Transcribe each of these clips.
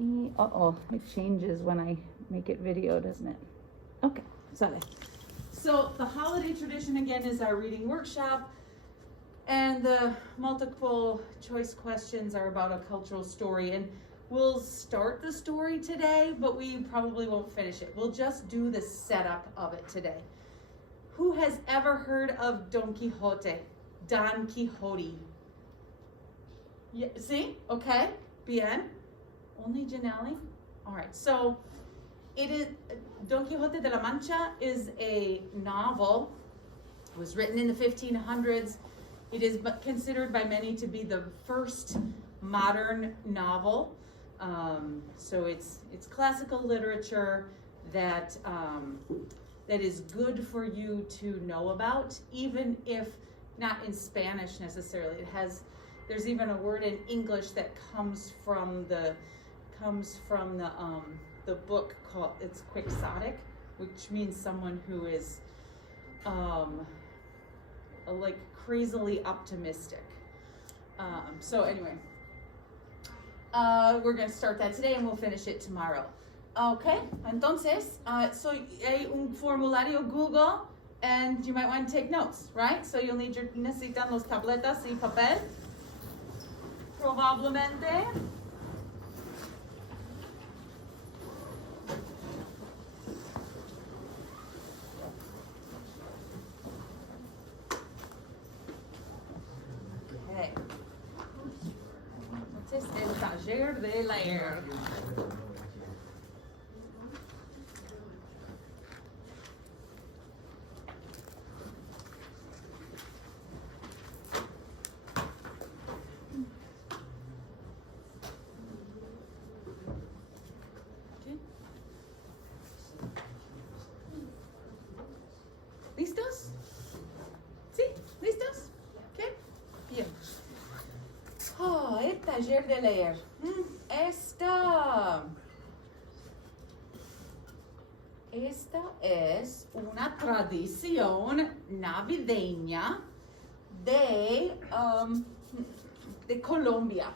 It changes when I make it video, doesn't it? Okay, sale. So the holiday tradition again is our reading workshop, and the multiple choice questions are about a cultural story, and we'll start the story today, but we probably won't finish it. We'll just do the setup of it today. Who has ever heard of Don Quixote? Don Quixote. Yeah, see? Okay. Bien. Only Janelle? All right. So it is Don Quixote de la Mancha is a novel. It was written in the 1500s. It is considered by many to be the first modern novel. So it's classical literature that is good for you to know about, even if not in Spanish necessarily. There's even a word in English that comes from the book called, it's Quixote, which means someone who is like crazily optimistic. So anyway, we're going to start that today and we'll finish it tomorrow. Okay, entonces, so hay un formulario Google, and you might want to take notes, right? So you'll necesitan los tabletas y papel. Probablemente. Okay. Entonces, el taller de leer. ¿Listos? ¿Sí? ¿Listos? ¿Qué? Bien. Oh, el taller de leer. Esta es una tradición navideña de Colombia.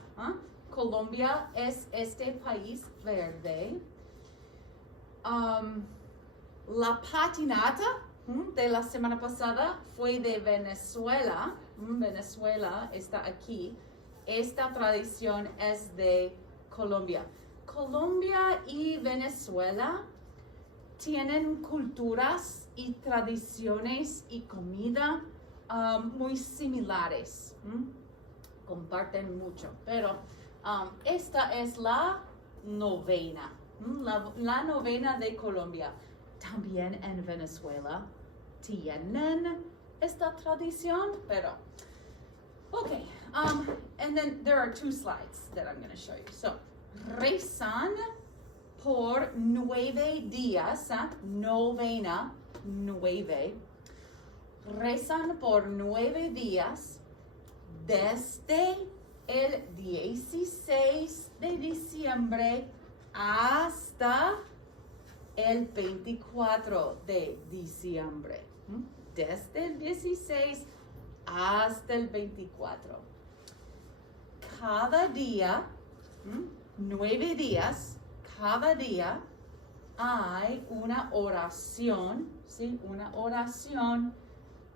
Colombia es este país verde. La patinata de la semana pasada fue de Venezuela. Venezuela está aquí. Esta tradición es de Colombia. Colombia y Venezuela tienen culturas y tradiciones y comida muy similares. Comparten mucho, pero esta es la novena. La novena de Colombia. También en Venezuela tienen esta tradición, pero okay. And then there are two slides that I'm going to show you. So, rezan por 9 días, novena, 9. Rezan por 9 días desde el 16 de diciembre hasta el 24 de diciembre. Desde el 16 hasta el 24. Cada día, 9 días, cada día hay una oración, ¿sí? Una oración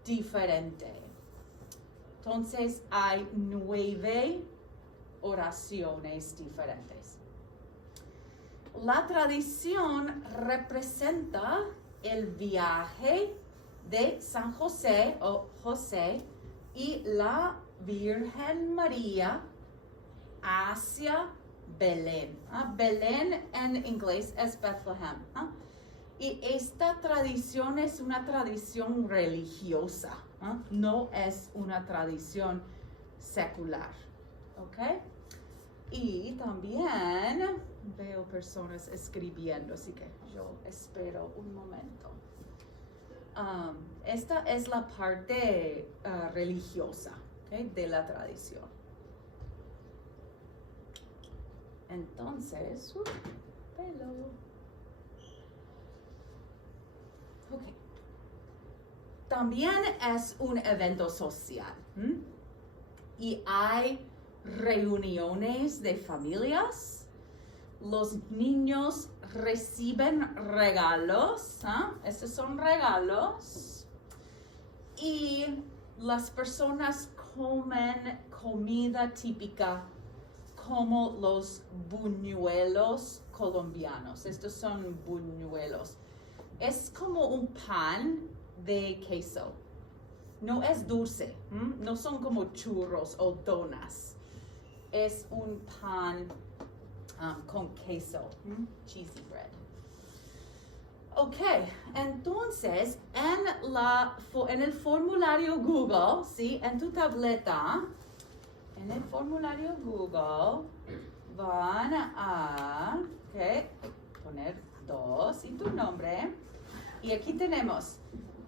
diferente. Entonces hay 9 oraciones diferentes. La tradición representa el viaje de San José o José y la Virgen María hacia Belén. Belén en inglés es Bethlehem. Y esta tradición es una tradición religiosa, no es una tradición secular. ¿Ok? Y también veo personas escribiendo, así que yo espero un momento. Esta es la parte religiosa, ¿okay? De la tradición. Entonces, pelo. Okay. También es un evento social. Y hay reuniones de familias Los niños reciben regalos. Estos son regalos. Y las personas comen comida típica como los buñuelos colombianos. Estos son buñuelos. Es como un pan de queso. No es dulce. No son como churros o donas. Es un pan con queso. Cheesy bread. Ok, entonces en el formulario Google, ¿sí? En tu tableta, en el formulario Google van a poner 2 y tu nombre. Y aquí tenemos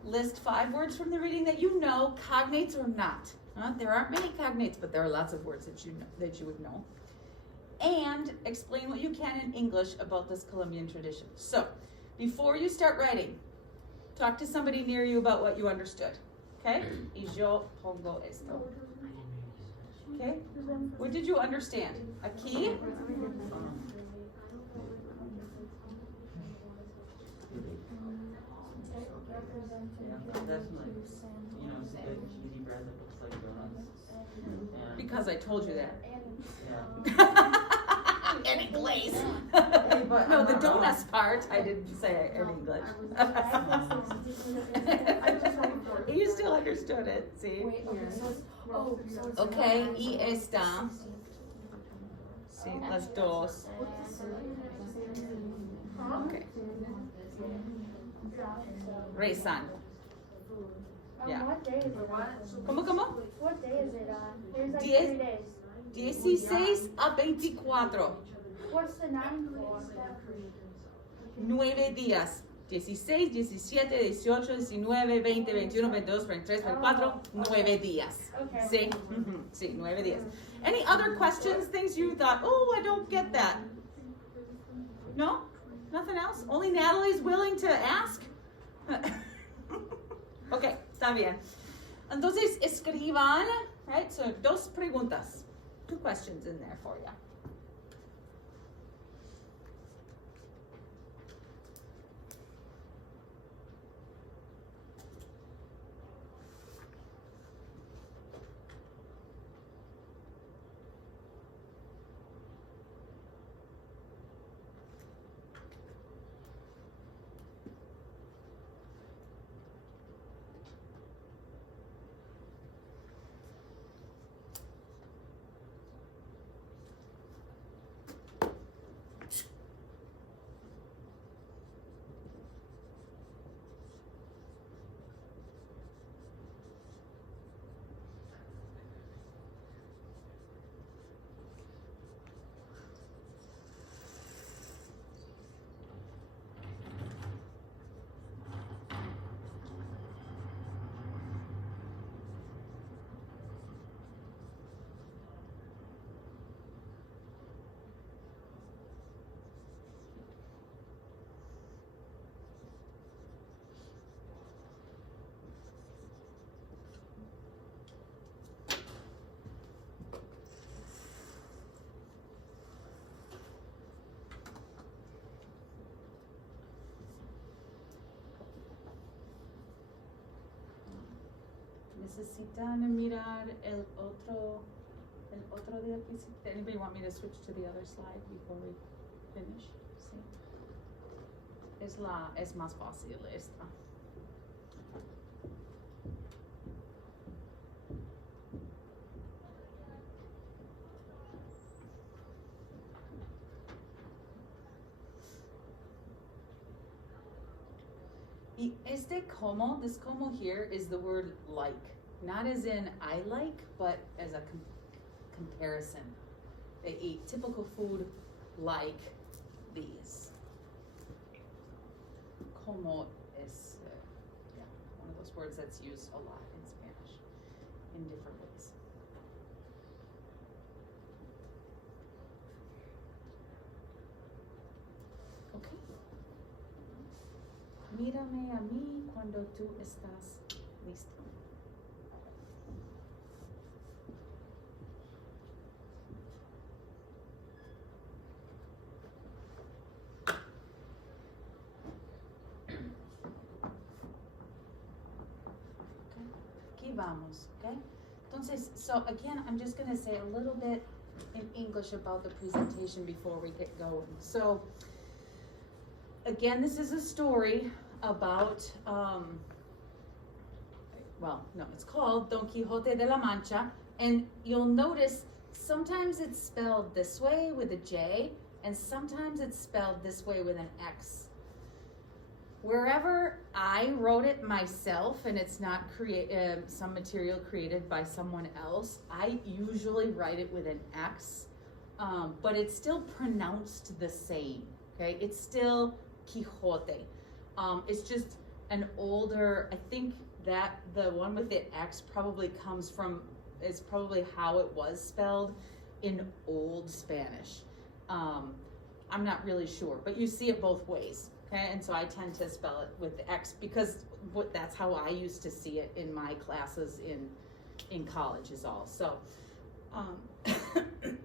list 5 words from the reading that you know, cognates or not. There aren't many cognates, but there are lots of words that you would know. And explain what you can in English about this Colombian tradition. So, before you start writing, talk to somebody near you about what you understood. Okay? Y yo pongo esto. Okay? What did you understand? Aquí? That's nice. You know, it's a good cheesy bread that looks like donuts. And Because I told you that. yeah. Any place. but No, I'm the not donuts part, I didn't say in English. You still understood it, see? Okay, y esta. Sí, las dos. Okay. Rezan. Yeah. What day is it on? ¿Cómo? What day is it on? There's like Diez. 3 days. 16 a 24. What's the 9 for? 9 días. 16, 17, 18, 19, 20, 21, 22, 23, 24, 9 días. Okay. Sí, sí, 9 días. Any other questions, things you thought, oh, I don't get that? No? Nothing else? Only Natalie's willing to ask? Okay, está bien. Entonces, escriban, right? So, 2 preguntas. 2 questions in there for you. Necesitan mirar el otro diapositiva. Anybody want me to switch to the other slide before we finish? Sí. Es más fácil esta. Y this como here is the word like. Not as in I like, but as a comparison. They eat typical food like these. Como es one of those words that's used a lot in Spanish in different ways. Okay. Mírame a mí cuando tú estás listo. Comenzamos, okay? Entonces, so again, I'm just gonna say a little bit in English about the presentation before we get going. So, again, this is a story about, it's called Don Quixote de la Mancha, and you'll notice sometimes it's spelled this way with a J, and sometimes it's spelled this way with an X. Wherever I wrote it myself, and it's not some material created by someone else, I usually write it with an X, but it's still pronounced the same, okay? It's still Quixote. It's just an older, I think that the one with the X probably is probably how it was spelled in Old Spanish. I'm not really sure, but you see it both ways, okay? And so I tend to spell it with the X because that's how I used to see it in my classes in college is all. So,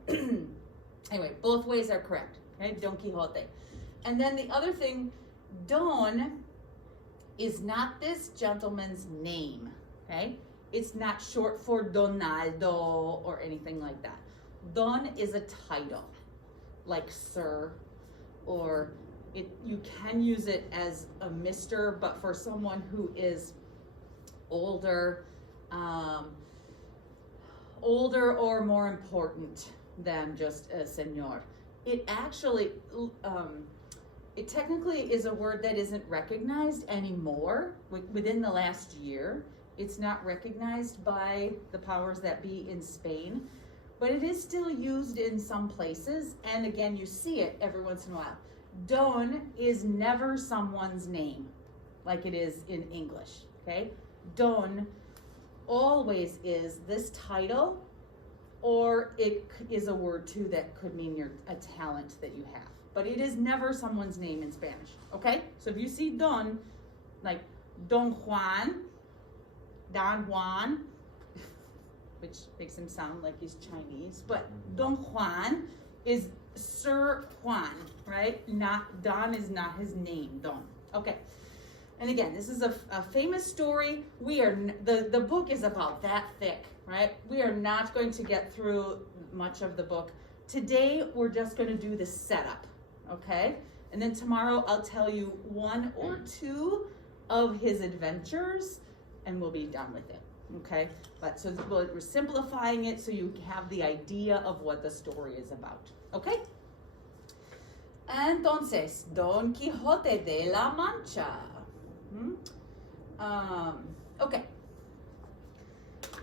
anyway, both ways are correct, okay? Don Quixote. And then the other thing, Don is not this gentleman's name, okay? It's not short for Donaldo or anything like that. Don is a title, like sir, or you can use it as a Mr., but for someone who is older or more important than just a señor. It actually, it technically is a word that isn't recognized anymore within the last year. It's not recognized by the powers that be in Spain, but it is still used in some places. And again, you see it every once in a while. Don is never someone's name like it is in English, okay? Don always is this title, or it is a word too that could mean a talent that you have. But it is never someone's name in Spanish, okay? So if you see Don, like Don Juan, which makes him sound like he's Chinese, but Don Juan is Sir Juan, right? Don is not his name, Don. Okay. And again, this is a famous story. The book is about that thick, right? We are not going to get through much of the book. Today, we're just going to do the setup, okay? And then tomorrow, I'll tell you one or two of his adventures, and we'll be done with it, okay? But so we're simplifying it so you have the idea of what the story is about, okay? Entonces, Don Quixote de la Mancha. Okay.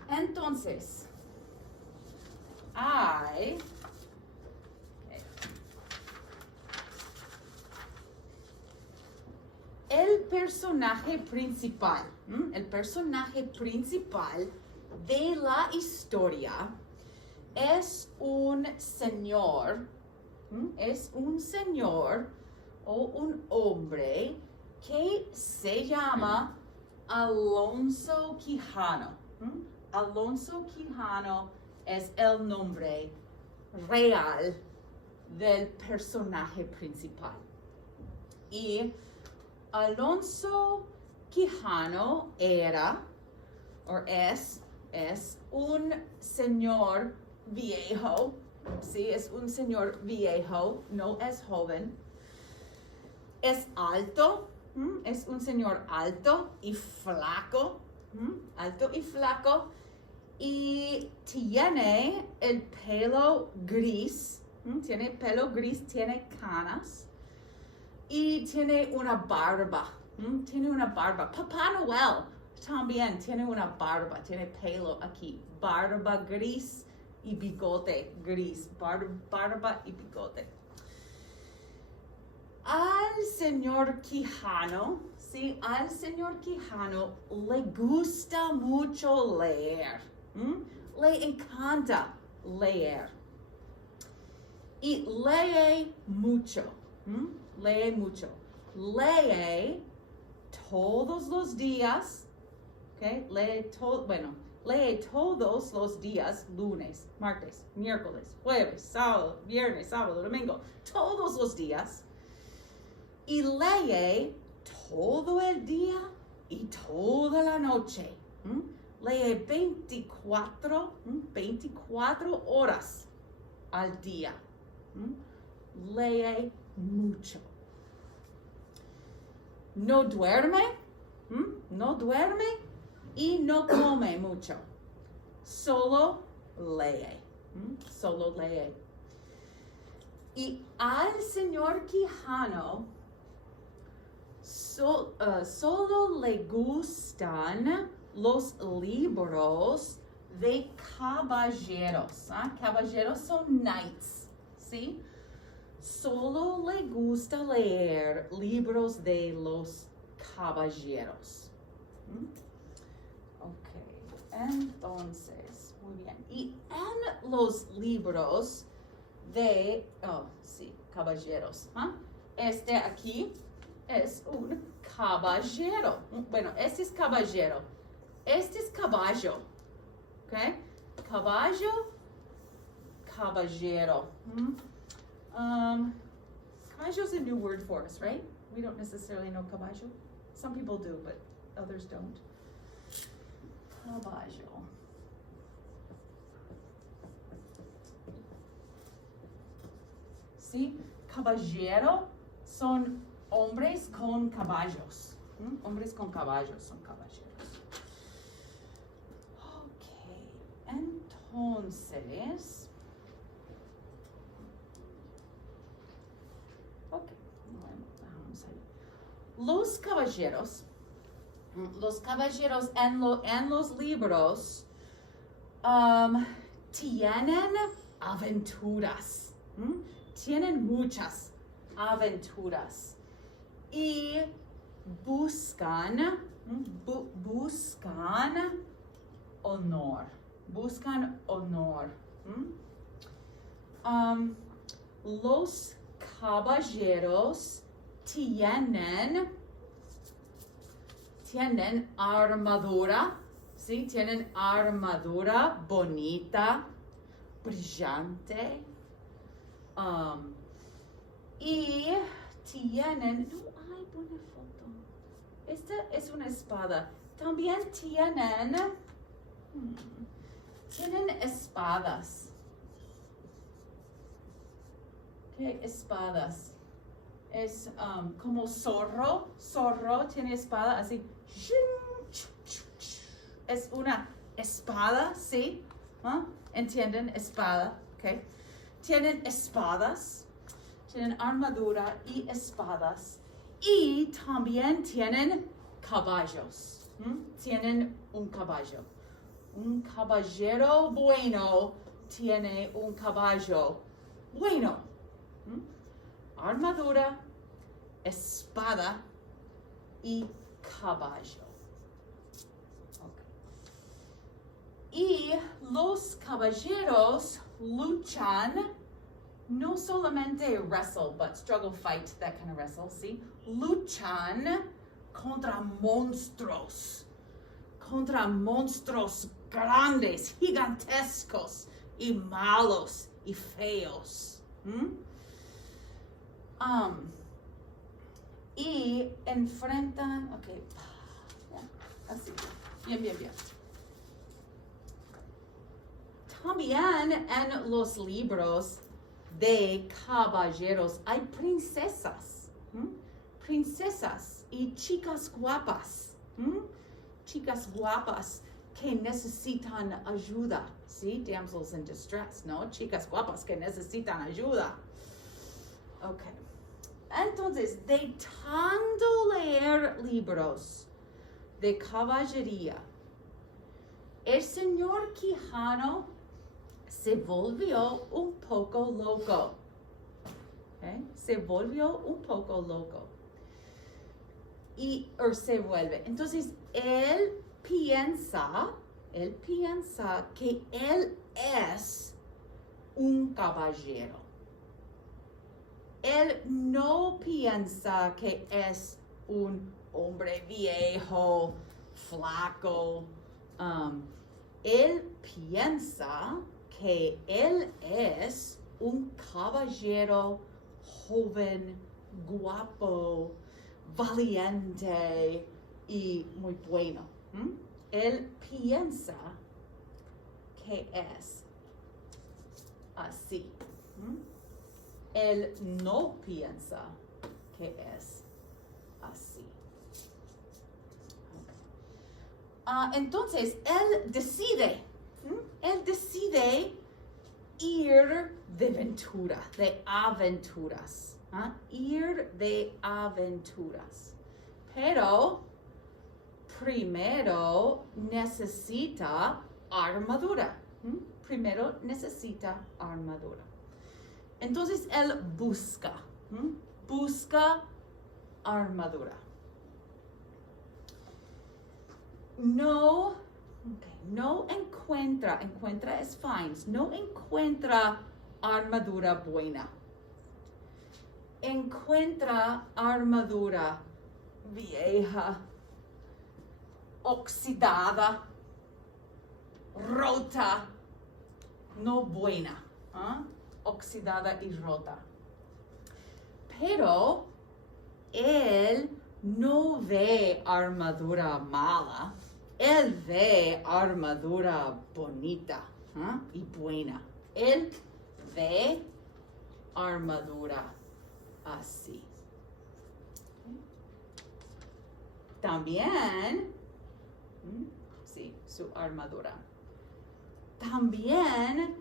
Entonces, el personaje principal de la historia es un señor o un hombre que se llama Alonso Quijano. Alonso Quijano es el nombre real del personaje principal. Y Alonso Quijano es un señor viejo. Sí, es un señor viejo, no es joven. Es alto, es un señor alto y flaco, y tiene el pelo gris, tiene canas, y tiene una barba, Papá Noel también tiene una barba, tiene pelo aquí, barba gris y bigote gris, barba y bigote. Al señor Quijano le gusta mucho leer, le encanta leer y lee mucho, lee todos los días, okay? Lee todos los días, lunes, martes, miércoles, jueves, sábado, viernes, sábado, domingo, todos los días. Y lee todo el día y toda la noche. lee 24 horas al día. Lee mucho. No duerme, y no come mucho. Solo lee. Solo lee. Y al señor Quijano solo le gustan los libros de caballeros. Caballeros son knights, ¿sí? Solo le gusta leer libros de los caballeros. Ok, entonces, muy bien. Y en los libros de, caballeros. Este aquí es un caballero. Bueno, este es caballero. Este es caballo. Okay? Caballero. Caballo is a new word for us, right? We don't necessarily know caballo. Some people do, but others don't. Caballo. ¿Sí? Caballero son hombres con caballos. Hombres con caballos son caballeros. Ok, entonces. Ok, vamos ahí. Los caballeros en los libros tienen aventuras. Tienen muchas aventuras y buscan honor. Los caballeros tienen armadura, ¿sí? Tienen armadura bonita, brillante. Y tienen, no hay buena foto. Esta es una espada. También tienen espadas. ¿Qué espadas? Es como zorro tiene espada así. Es una espada, ¿sí? ¿Entienden? Espada, ¿ok? Tienen espadas, tienen armadura y espadas, y también tienen caballos. Tienen un caballo. Un caballero bueno tiene un caballo bueno. Armadura, espada y caballo. Okay. Y los caballeros luchan, no solamente wrestle, but struggle, fight, that kind of wrestle, ¿sí? Luchan contra monstruos grandes, gigantescos y malos y feos. Y enfrentan, así, bien. También en los libros de caballeros hay princesas. Princesas y chicas guapas. Chicas guapas que necesitan ayuda. ¿Sí? Damsels in distress, ¿no? Chicas guapas que necesitan ayuda. Ok. Entonces, de tanto leer libros de caballería, el señor Quijano se volvió un poco loco. ¿Okay? Se volvió un poco loco. O se vuelve. Entonces, él piensa que él es un caballero. Él no piensa que es un hombre viejo, flaco. Él piensa que él es un caballero joven, guapo, valiente y muy bueno. él piensa que es así. Él no piensa que es así. Entonces, él decide ir de aventuras. Ir de aventuras. Pero primero necesita armadura. Primero necesita armadura. Entonces él busca armadura. No encuentra es finds, no encuentra armadura buena. Encuentra armadura vieja, oxidada, rota, no buena, oxidada y rota. Pero él no ve armadura mala, él ve armadura bonita y buena. Él ve armadura así. También, sí, su armadura. También,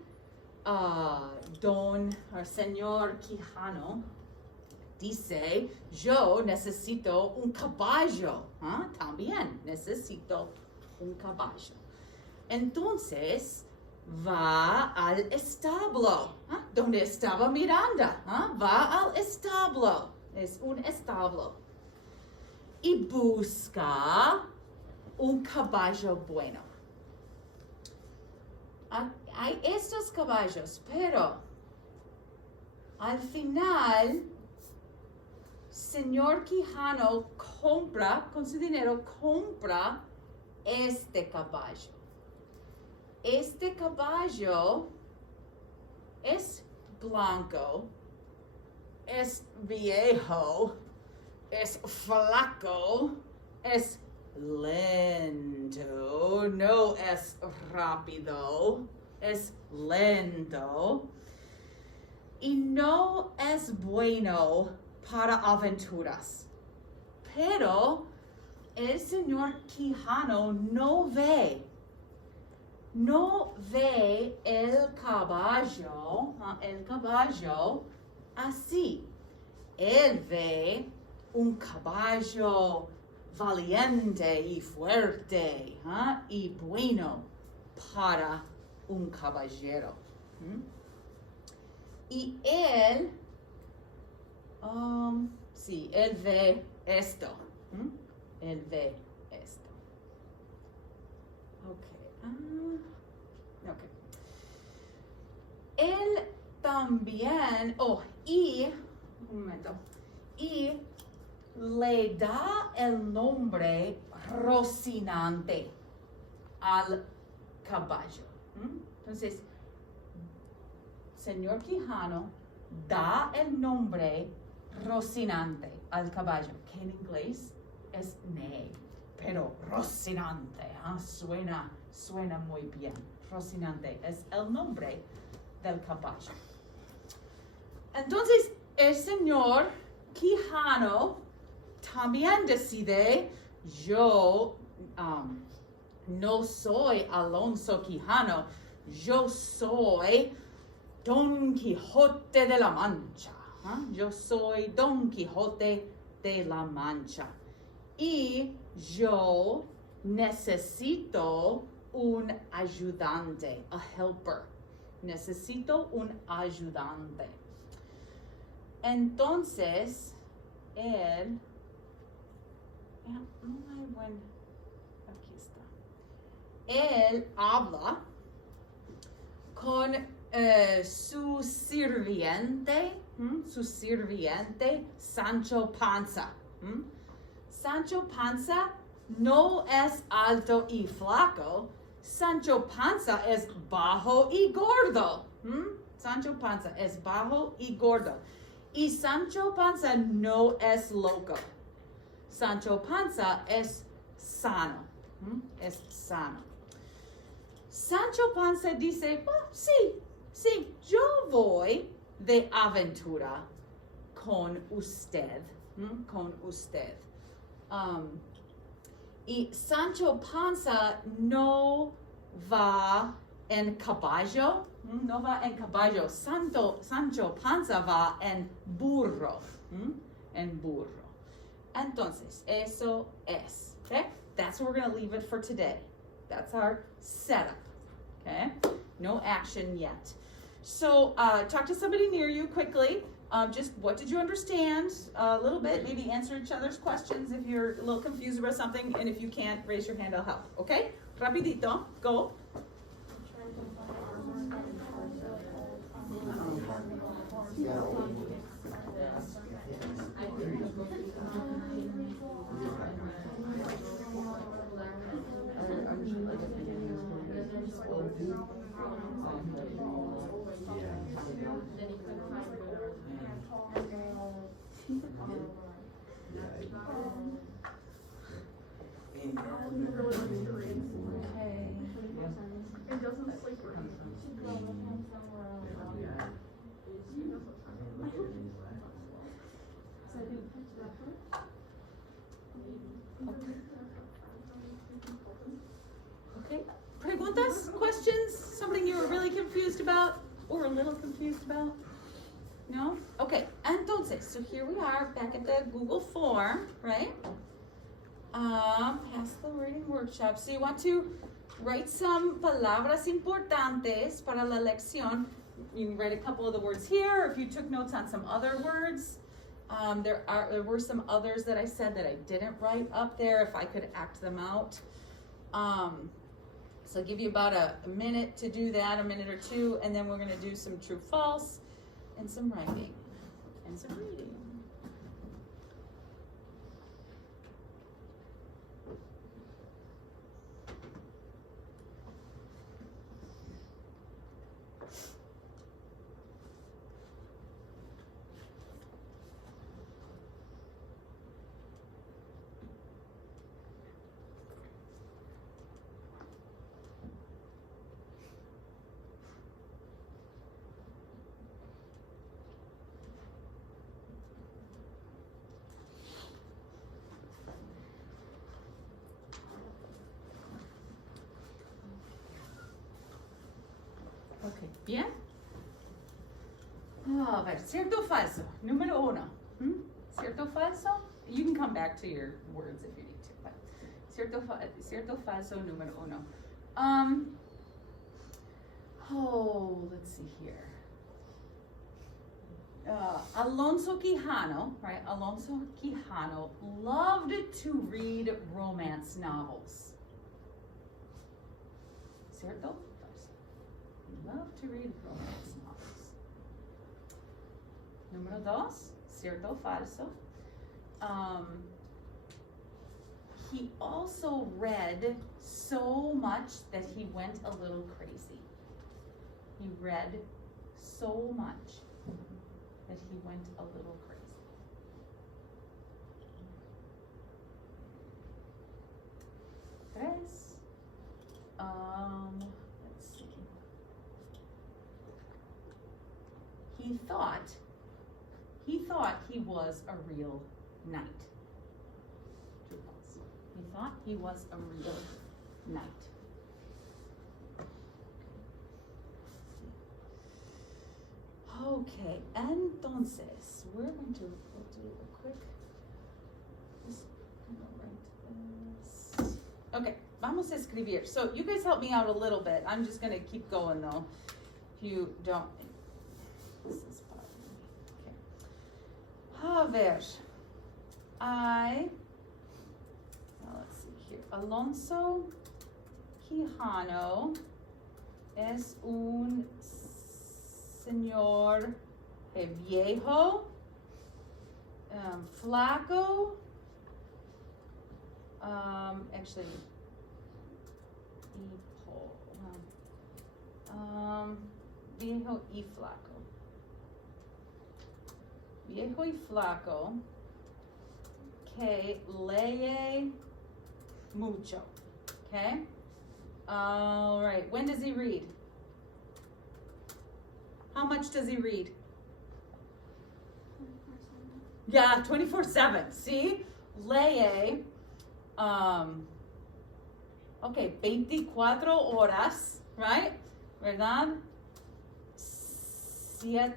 señor Quijano dice, yo necesito un caballo. También necesito un caballo. Entonces, va al establo. ¿Dónde estaba Miranda? Va al establo. Es un establo. Y busca un caballo bueno. Hay estos caballos, pero al final, señor Quijano compra, con su dinero, compra este caballo. Este caballo es blanco, es viejo, es flaco, es lento, no es rápido, es lento y no es bueno para aventuras. Pero el señor Quijano no ve el caballo así. Él ve un caballo valiente y fuerte y bueno para un caballero. Y él, él ve esto. Él ve esto. Él también, y le da el nombre Rocinante al caballo. Entonces, señor Quijano da el nombre Rocinante al caballo, que en inglés es neigh, pero Rocinante, suena muy bien. Rocinante es el nombre del caballo. Entonces, el señor Quijano también decide, yo no soy Alonso Quijano, yo soy Don Quijote de la Mancha. Yo soy Don Quijote de la Mancha. Y yo necesito un ayudante, a helper. Necesito un ayudante. Entonces, él, aquí está. Él habla con su sirviente Sancho Panza. Sancho Panza no es alto y flaco. Sancho Panza es bajo y gordo. Sancho Panza es bajo y gordo. Y Sancho Panza no es loco. Sancho Panza es sano. Es sano. Sancho Panza dice, sí, yo voy de aventura con usted, con usted. Y Sancho Panza no va en caballo, no va en caballo. Sancho Panza va en burro, en burro. Entonces, eso es, okay? That's where we're going to leave it for today. That's our setup, okay? No action yet. So, talk to somebody near you quickly. Just what did you understand? A little bit, maybe answer each other's questions if you're a little confused about something, and if you can't, raise your hand, I'll help, okay? Rapidito, go. Okay. Preguntas, questions, something you were really confused about or a little confused about? No? Okay, entonces, so here we are back at the Google form, right? Past the reading workshop. So you want to write some palabras importantes para la lección. You can write a couple of the words here, or if you took notes on some other words. There were some others that I said that I didn't write up there, if I could act them out. So I'll give you about a minute to do that, a minute or two, and then we're going to do some true false and some writing and some reading. Ok, bien. A ver, cierto o falso. Número uno. Cierto o falso? You can come back to your words if you need to. But cierto o falso, número uno. Let's see here. Alonso Quijano, right? Alonso Quijano loved to read romance novels. Cierto? Love to read romance novels. Número dos, cierto o falso. He also read so much that he went a little crazy. He read so much that he went a little crazy. Tres. Let's see. He thought he was a real knight. True, false. He thought he was a real knight. Okay, entonces, we'll do a quick, just write this. Okay, vamos a escribir. So you guys help me out a little bit. I'm just gonna keep going though. If you don't, this is bothering me. Okay. A ver, let's see here. Alonso Quijano es un señor viejo, flaco, actually, viejo y flaco. Viejo y flaco que lee mucho. Okay? All right, when does he read? How much does he read? 24/7. Yeah, 24/7. See? Lee, okay, 24 horas, right? ¿Verdad? 7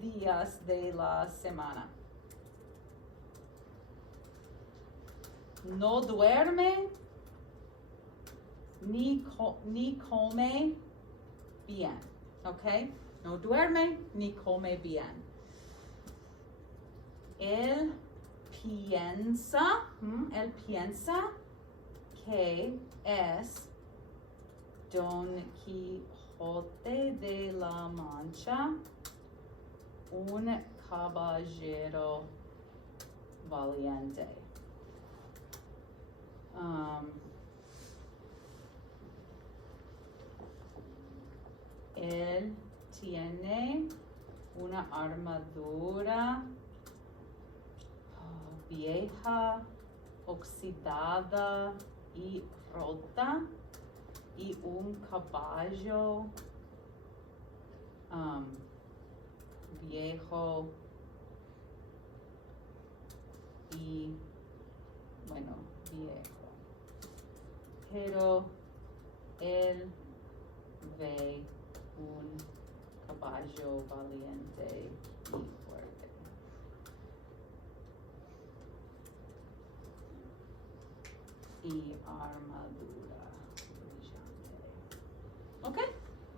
días de la semana. No duerme ni come bien, ¿ok? No duerme ni come bien. Él piensa que es Don Quixote de la Mancha, un caballero valiente. Él tiene una armadura vieja, oxidada y rota, y un caballo viejo y, bueno, viejo. Pero él ve un caballo valiente y fuerte. Y armadura brillante. Okay,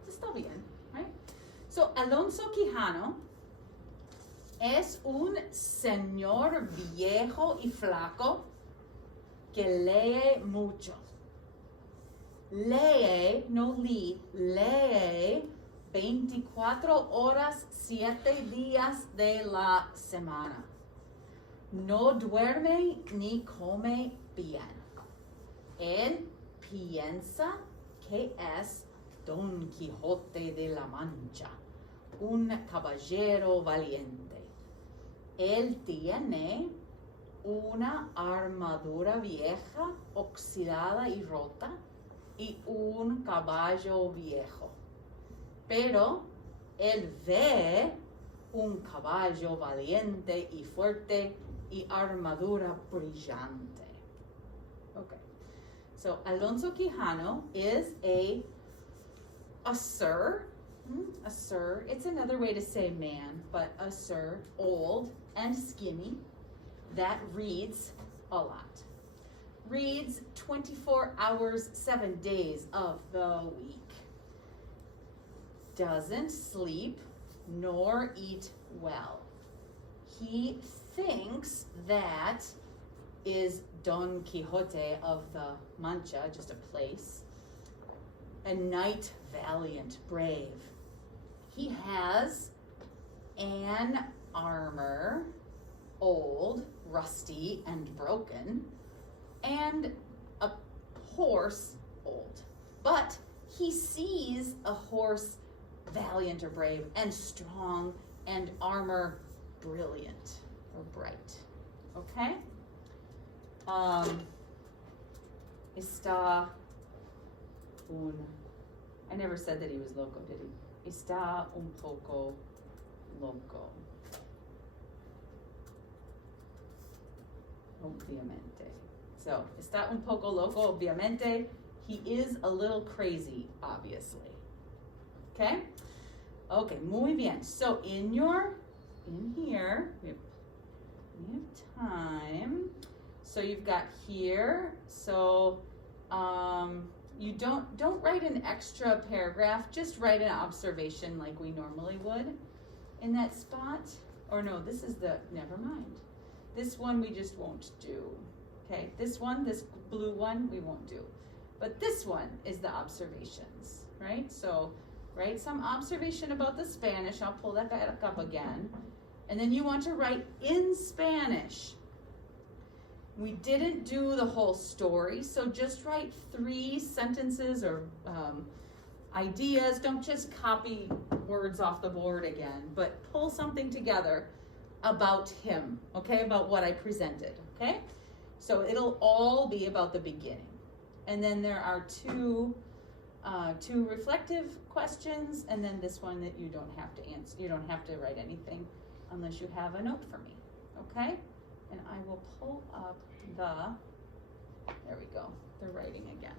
está bien, right? So, Alonso Quijano es un señor viejo y flaco que lee mucho. Lee 24 horas, 7 días de la semana. No duerme ni come bien. Él piensa que es Don Quijote de la Mancha, un caballero valiente. Él tiene una armadura vieja, oxidada y rota, y un caballo viejo. Pero él ve un caballo valiente y fuerte y armadura brillante. Okay. So Alonso Quijano is a sir. A sir, it's another way to say man, but a sir, old and skinny, that reads a lot. Reads 24 hours, 7 days of the week. Doesn't sleep nor eat well. He thinks that is Don Quixote of the Mancha, just a place. A knight valiant, brave. He has an armor, old, rusty, and broken, and a horse, old. But he sees a horse valiant or brave and strong and armor brilliant or bright. Okay? I never said that he was loco, did he? Está un poco loco. Obviamente. So, está un poco loco, obviamente. He is a little crazy, obviously. Okay? Okay, muy bien. So, in here, we have time. So you've got here. So, you don't write an extra paragraph, just write an observation like we normally would in that spot. Or no, this is never mind. This one we just won't do. Okay, this blue one, we won't do. But this one is the observations, right? So write some observation about the Spanish. I'll pull that back up again. And then you want to write in Spanish. We didn't do the whole story, so just write 3 sentences or ideas. Don't just copy words off the board again, but pull something together about him, okay? About what I presented, okay? So it'll all be about the beginning. And then there are two reflective questions, and then this one that you don't have to answer. You don't have to write anything unless you have a note for me, okay? And I will pull up there we go, the writing again.